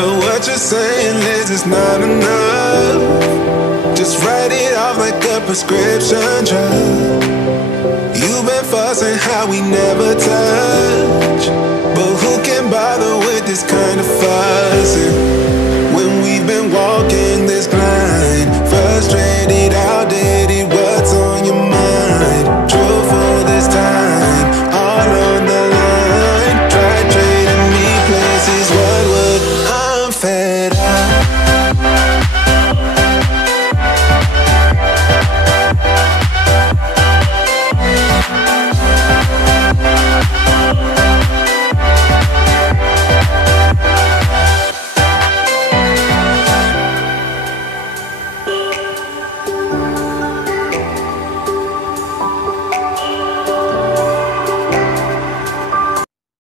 So what you're saying is it's not enough. Just write it off like a prescription drug. You've been fussing how we never touch, but who can bother with this kind of fussing when we've been walking this blind, frustrated?